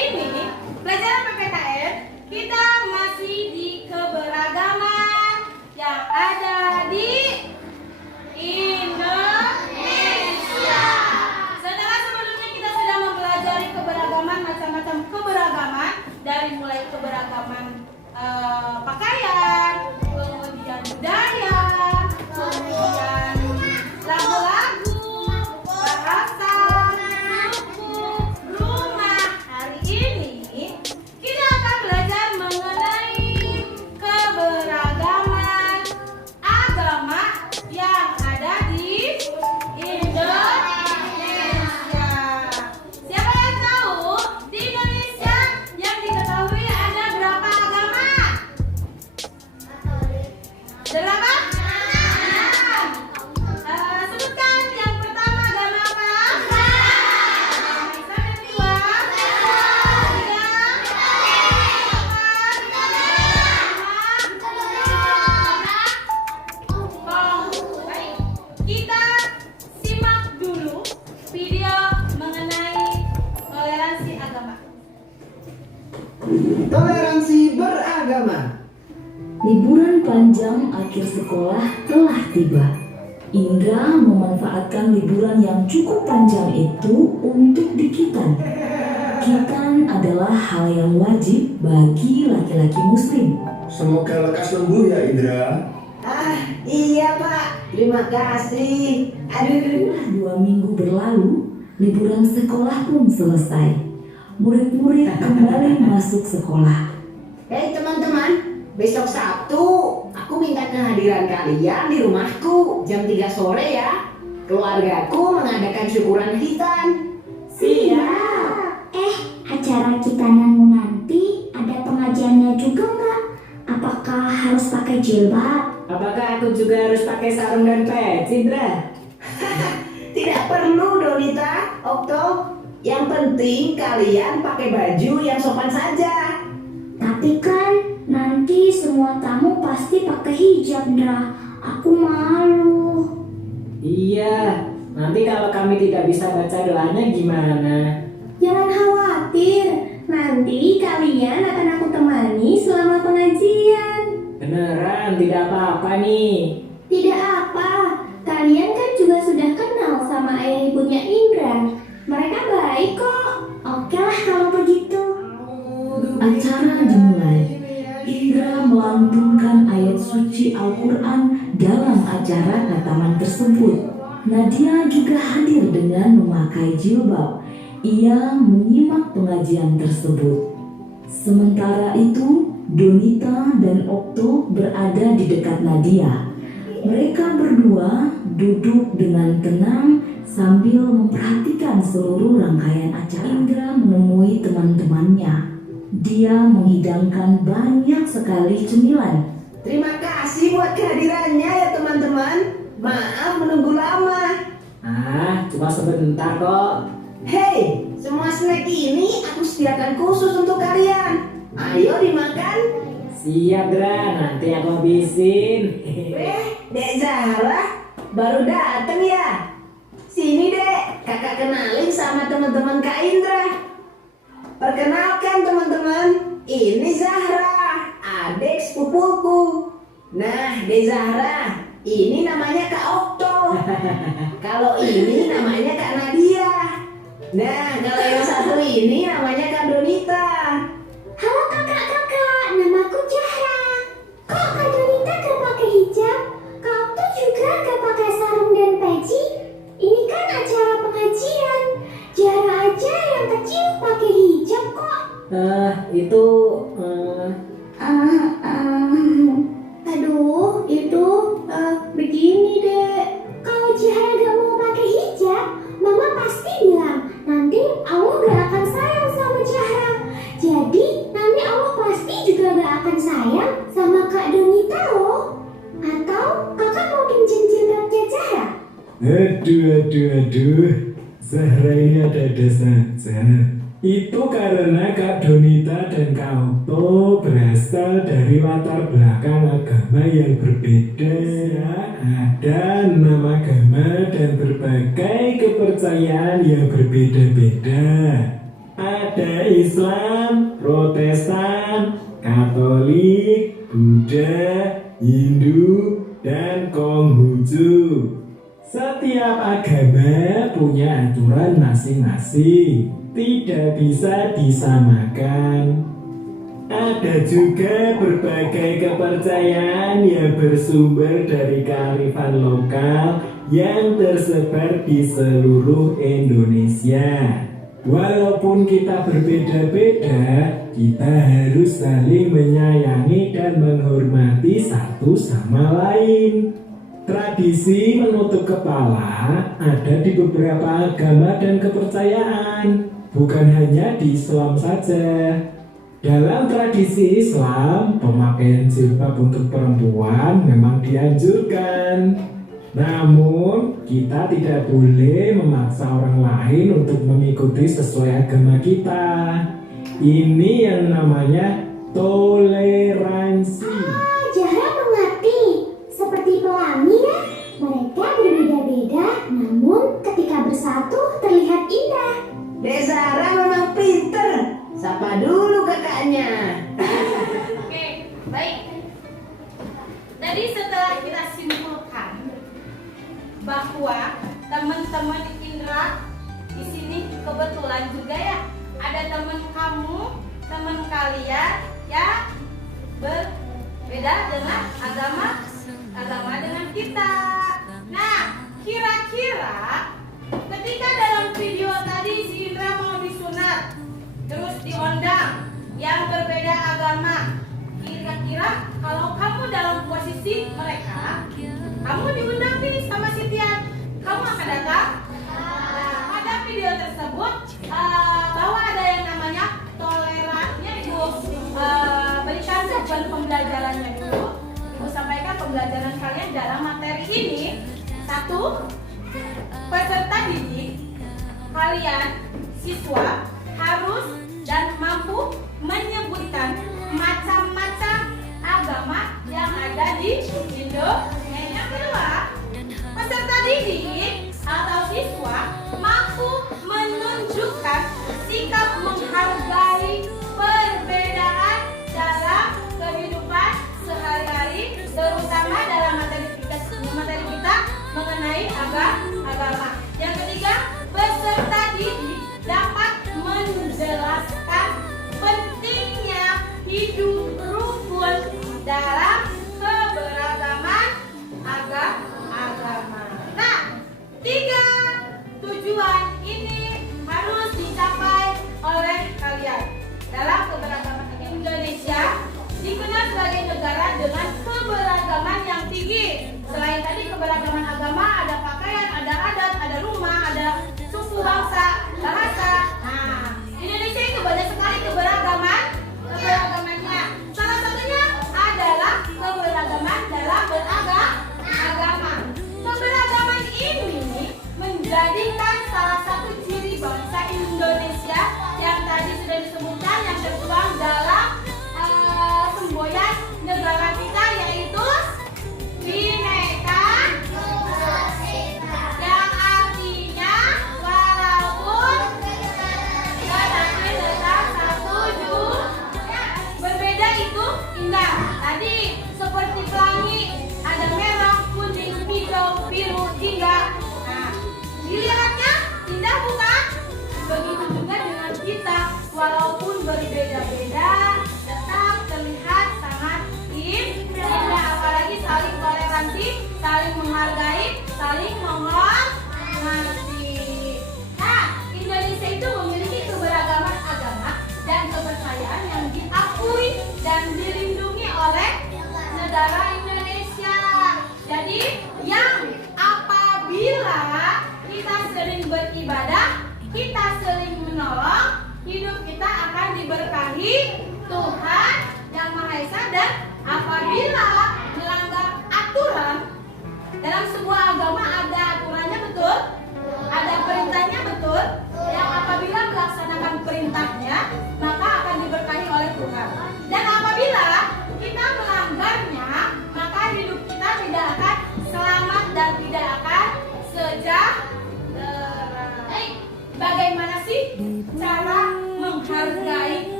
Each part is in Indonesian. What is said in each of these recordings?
ini pelajaran PPKN kita masih di keberagaman yang ada di Indonesia. Setelah sebelumnya kita sudah mempelajari keberagaman, macam-macam keberagaman, dari mulai keberagaman pakaian, kemudian budaya, kemudian lagu-lagu, bahasa, suku, rumah. Hari ini kita akan belajar mengenai keberagaman agama yang ada di Indonesia. Siapa yang tahu di Indonesia yang diketahui ada berapa agama? Berapa? Sebutkan yang pertama agama apa? Islam yang kedua? Baik, kita simak dulu video mengenai toleransi agama. Toleransi beragama. Liburan panjang akhir sekolah telah tiba. Indra memanfaatkan liburan yang cukup panjang itu untuk dikitan. Kitan adalah hal yang wajib bagi laki-laki muslim. Semoga lekas sembuh ya Indra. Iya Pak, terima kasih. Setelah 2 minggu berlalu, liburan sekolah pun selesai. Murid-murid kembali masuk sekolah. Hei teman-teman, besok Sabtu aku minta kehadiran kalian di rumahku jam 3 sore ya. Keluargaku mengadakan syukuran khitan. Siap. Acara kitananmu nanti ada pengajiannya juga nggak? Apakah harus pakai jilbab? Apakah aku juga harus pakai sarung dan peci, Indra? Tidak perlu, Donita, Okto. Yang penting kalian pakai baju yang sopan saja. Tapi kan nanti semua tamu pasti pakai hijab, Ndra. Aku malu. Iya, nanti kalau kami tidak bisa baca doanya gimana? Jangan khawatir, nanti kalian akan aku temani selama pengajian. Beneran tidak apa-apa nih. Tidak apa, kalian kan juga sudah kenal sama ayah ibunya Indra. Mereka baik kok. Oke lah kalau begitu. Acara dimulai. Indra melantunkan ayat suci Al-Quran dalam acara khataman tersebut. Nadia juga hadir dengan memakai jilbab. Ia menyimak pengajian tersebut. Sementara itu, Donita dan Okto berada di dekat Nadia. Mereka berdua duduk dengan tenang sambil memperhatikan seluruh rangkaian acara. Indra menemui teman-temannya. Dia menghidangkan banyak sekali cemilan. Terima kasih buat kehadirannya ya teman-teman. Maaf menunggu lama. Cuma sebentar kok. Hei, semua snack ini aku sediakan khusus untuk kalian. Ayo dimakan. Siap, Dra, nanti aku habisin. Dek Zahra baru datang ya. Sini Dek, kakak kenalin sama teman-teman Kak Indra. Perkenalkan teman-teman, ini Zahra, adik sepupuku. Nah, Dek Zahra, ini namanya Kak Okto. Kalau ini namanya Kak Nadia. Nah, kalau yang satu ini namanya Kak Donita. Halo kakak-kakak, namaku Zahra. Kok Kak Donita gak pakai hijab? Kak Okto juga gak pakai sarung dan peci? Ini kan acara pengajian. Zahra aja yang kecil pakai hijab kok. Itu Aduh, itu begini deh. Kalau Zahra gak mau pakai hijab, Mama pasti bilang nanti Allah gak akan sayang sama Zahra. Jadi nanti Allah pasti juga gak akan sayang sama Kak Donita loh. Atau kakak mau pinjam jilbabnya Zahra? Aduh, Zahra ini ada-ada saja. Itu karena Kak Donita dan Kak Okto berasal dari latar belakang agama yang berbeda. Ada 6 agama dan berbagai kepercayaan yang berbeda-beda. Ada Islam, Protestan, Katolik, Buddha, Hindu, dan Konghucu. Setiap agama punya aturan masing-masing, tidak bisa disamakan. Ada juga berbagai kepercayaan yang bersumber dari kearifan lokal yang tersebar di seluruh Indonesia. Walaupun kita berbeda-beda, kita harus saling menyayangi dan menghormati satu sama lain. Tradisi menutup kepala ada di beberapa agama dan kepercayaan, bukan hanya di Islam saja. Dalam tradisi Islam, pemakaian jilbab untuk perempuan memang dianjurkan. Namun, kita tidak boleh memaksa orang lain untuk mengikuti sesuai agama kita. Ini yang namanya toleransi. Zahra mengerti. Seperti pelangi ya, mereka berbeda-beda, namun ketika bersatu terlihat indah. Dek Zahra memang pinter. Sapa dulu kakaknya. Oke, baik. Tadi setelah kita simpulkan bahwa teman-teman Indra di sini kebetulan juga ya ada teman kamu, teman kalian yang berbeda dengan agama dengan kita. Nah, kira-kira ketika dalam video tadi si Indra mau disunat, terus diundang yang berbeda agama, kira-kira kalau kamu dalam posisi mereka, kamu diundang nih sama si Tian, kamu akan datang? Nah, pada video tersebut bahwa ada yang namanya toleransinya Ibu berikan jawaban pembelajarannya dulu. Ibu sampaikan pembelajaran kalian dalam materi ini. 1. Peserta didik kalian siswa harus dan mampu menyebutkan macam-macam agama yang ada di Indonesia. Yang kedua, peserta didik atau siswa mampu menunjukkan sikap menghargai perbedaan dalam kehidupan sehari-hari, terutama dalam materi kita mengenai agama. Yang ketiga, peserta didik dapat menjelaskan pentingnya hidup rukun dalam keberagaman agama. Nah, 3 tujuan ini harus dicapai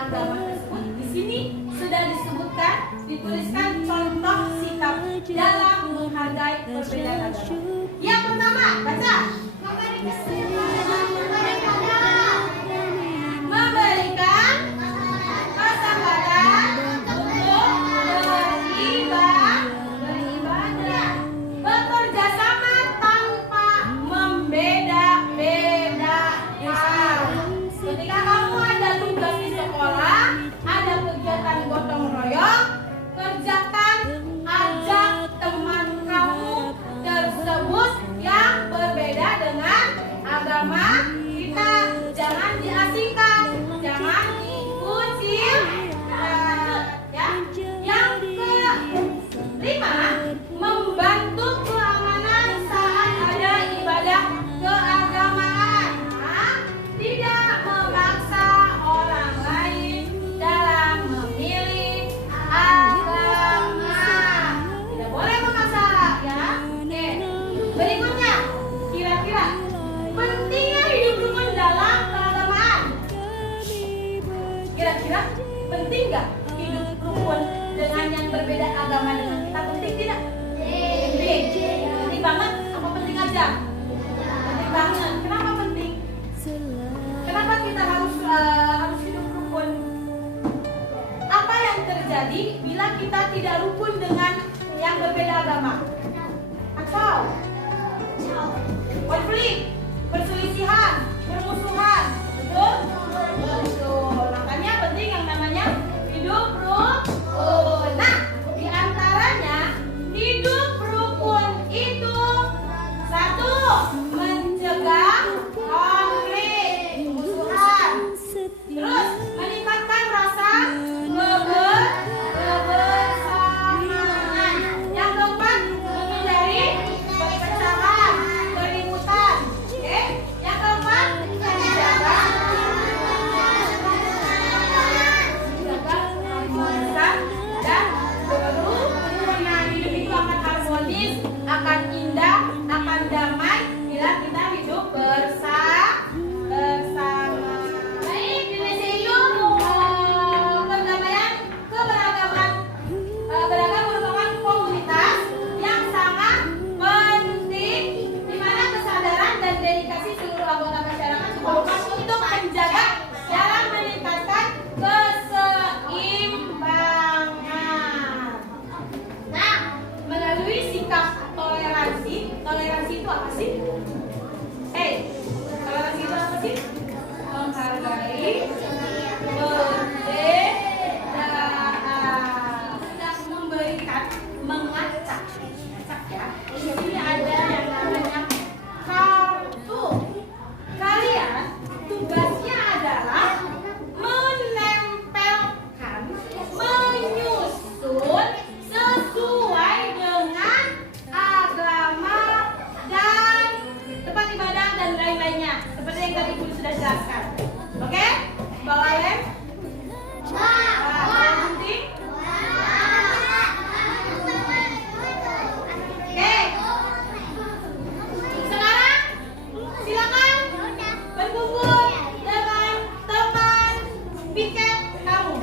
agama tersebut. Di sini sudah disebutkan, dituliskan contoh sikap dalam menghargai perbedaan agama. Yang pertama, baca. Memberikan kesempatan untuk beribadah, bekerja sama tanpa membeda-bedakan. Ketika kamu ada tugas di sekolah, ada kegiatan gotong royong, kerjakan, ajak teman kamu tersebut yang berbeda dengan agama kita. Jangan diasingkan, jangan dikucil. Ya. Yang kelima, membantu keamanan saat ada ibadah keagamaan. Tidak memaksa orang lain dalam memilih agama. Tidak boleh memaksa, ya. Oke. Berikutnya, kira-kira pentingnya hidup rukun dalam keagamaan. Kira-kira penting nggak hidup rukun dengan yang berbeda agama dengan kita? Penting tidak? Penting. Penting banget apa penting aja? Penting banget. Kenapa penting? Kenapa kita harus hidup rukun? Apa yang terjadi bila kita tidak rukun dengan yang berbeda agama? Atau konflik, perselisihan, bermusuhan, betul? Betul. Makanya penting yang namanya hidup rukun. Nah, di antaranya hidup rukun itu satu, mencegah konflik, permusuhan. Terus meningkatkan rasa kebersamaan. Yang keempat, menghindari perpecahan, keributan. Oke? Yang keempat, menjaga keharmonisan dan kerukunan. Hidup itu akan harmonis, akan indah, akan damai bila kita hidup bersama. Baik, DNSIU perdamaian keberagaman beragam merupakan komunitas yang sangat penting di mana kesadaran dan dedikasi seluruh anggota masyarakat diperlukan untuk menjaga dalam meningkatkan keseimbangan. Nah, melalui sikap toleransi itu apa sih? Toleransi itu apa sih? Menghargai perbedaan. Sudah memberikan, mengacak ya. Di sini ada yang namanya kartu. Kalian tugasnya adalah menempelkan, menyusun sesuai dengan agama dan tempat ibadah dan lain-lainnya, seperti yang tadi Ibu sudah jelaskan. Oke? Bawa lem? Penting? Oke. Sekarang silakan berkumpul dengan teman piket kamu.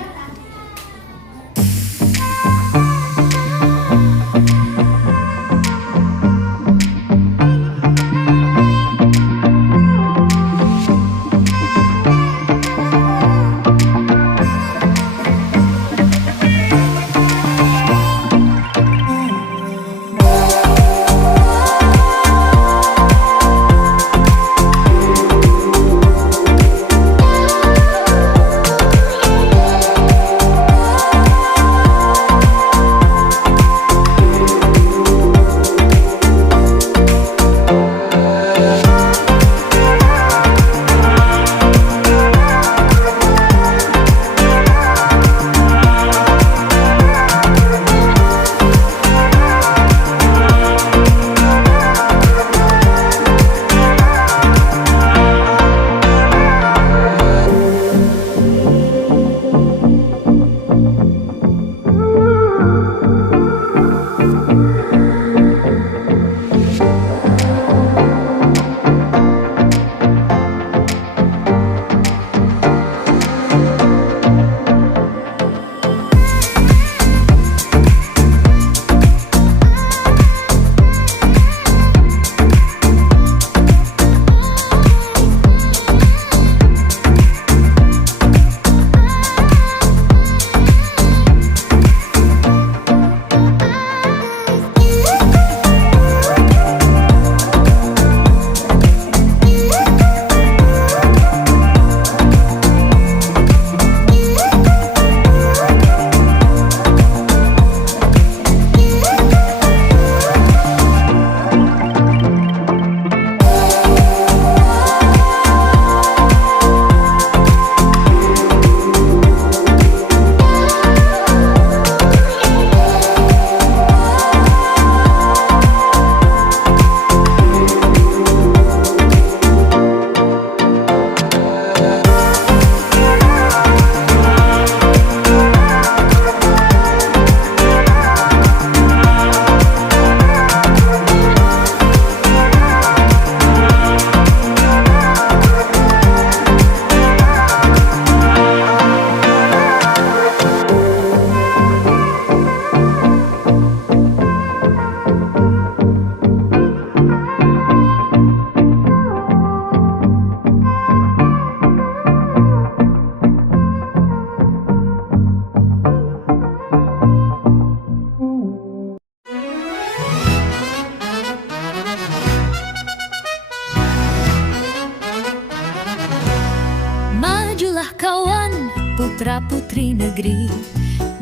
Ayolah kawan putra-putri negeri,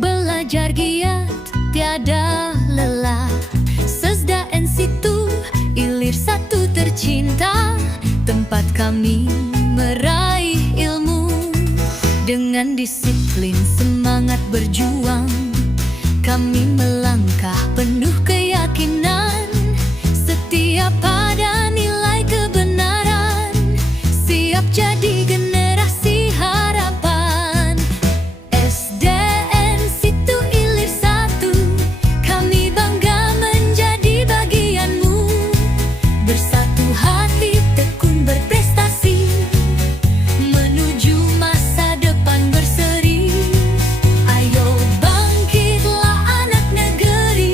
belajar giat tiada lelah. Sesda en situ Ilir satu tercinta, tempat kami meraih ilmu. Dengan disiplin semangat berjuang, kami melangkah penuh keyakinan, setia pada nilai kebenaran, siap jadi generasi harapan. SDN Situ Ilir 1, kami bangga menjadi bagianmu. Bersatu hati tekun berprestasi, menuju masa depan berseri. Ayo bangkitlah anak negeri,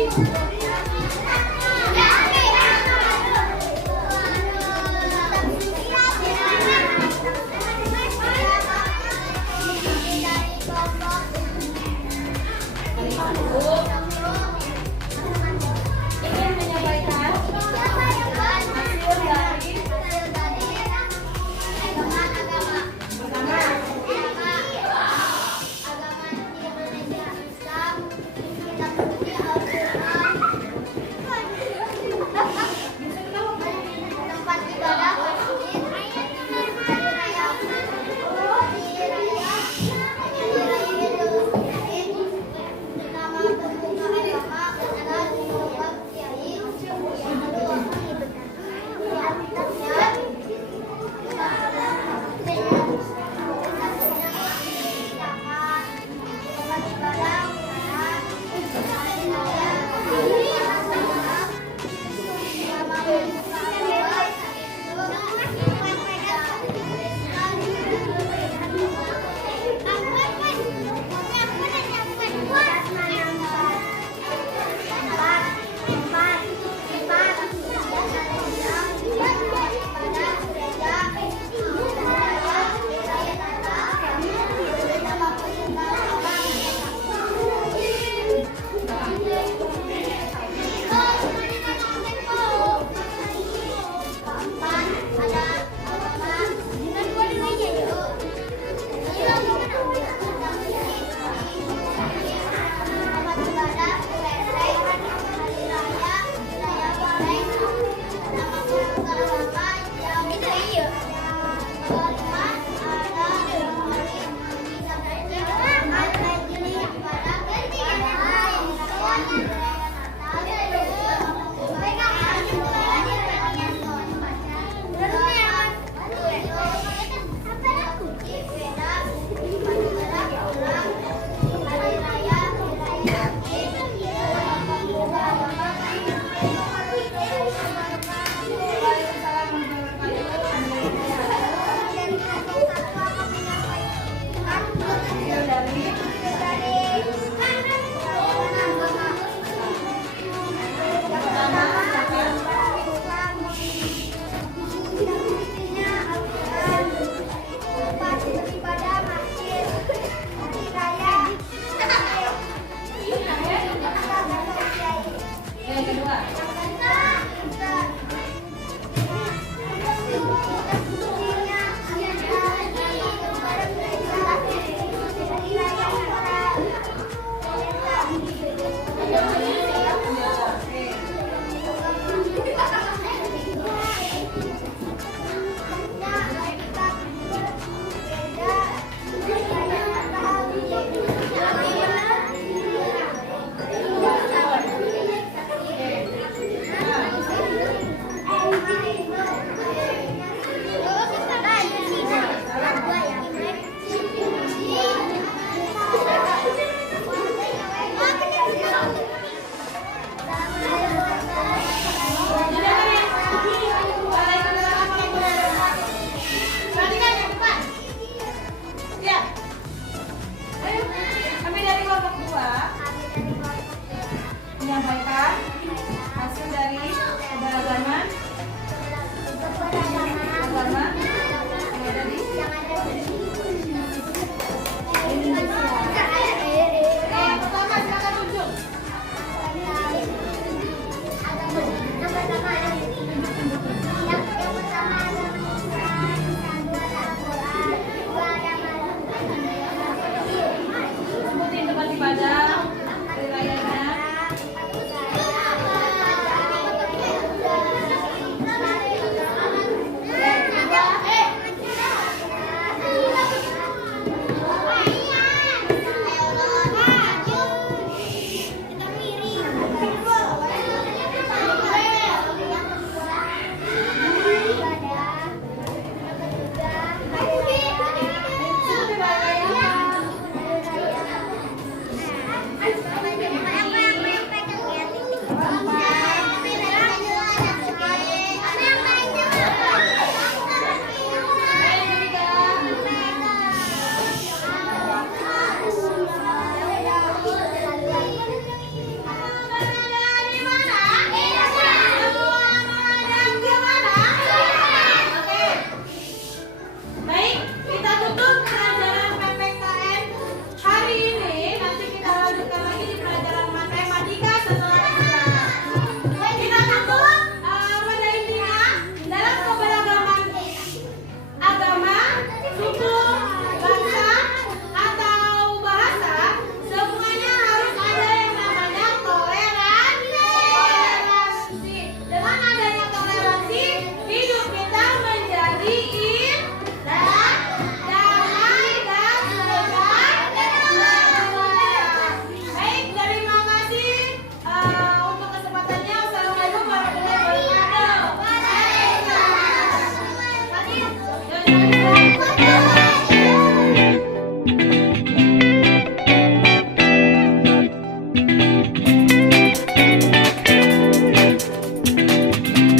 Ih,